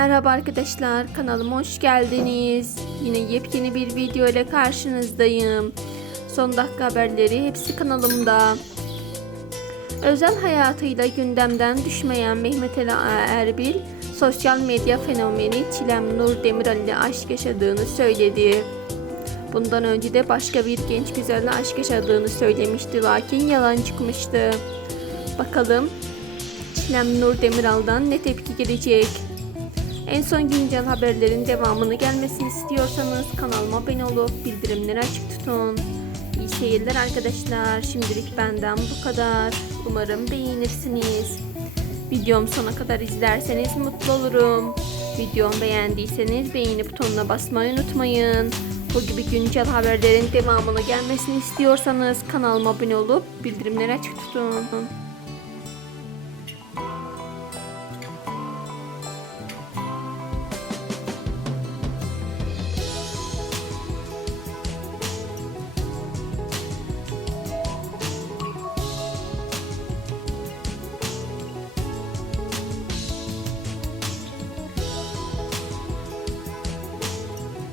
Merhaba arkadaşlar kanalıma hoş geldiniz. Yine yepyeni bir video ile karşınızdayım. Son dakika haberleri hepsi kanalımda. Özel hayatıyla gündemden düşmeyen Mehmet Ali Erbil, sosyal medya fenomeni Çilem Nur Demirel ile aşk yaşadığını söyledi. Bundan önce de başka bir genç güzelle aşk yaşadığını söylemişti lakin yalan çıkmıştı. Bakalım Çilem Nur Demiral'dan ne tepki gelecek? En son güncel haberlerin devamını gelmesini istiyorsanız kanalıma abone olup bildirimleri açık tutun. İyi seyirler arkadaşlar. Şimdilik benden bu kadar. Umarım beğenirsiniz. Videom sona kadar izlerseniz mutlu olurum. Videomu beğendiyseniz beğeni butonuna basmayı unutmayın. Bu gibi güncel haberlerin devamını gelmesini istiyorsanız kanalıma abone olup bildirimleri açık tutun.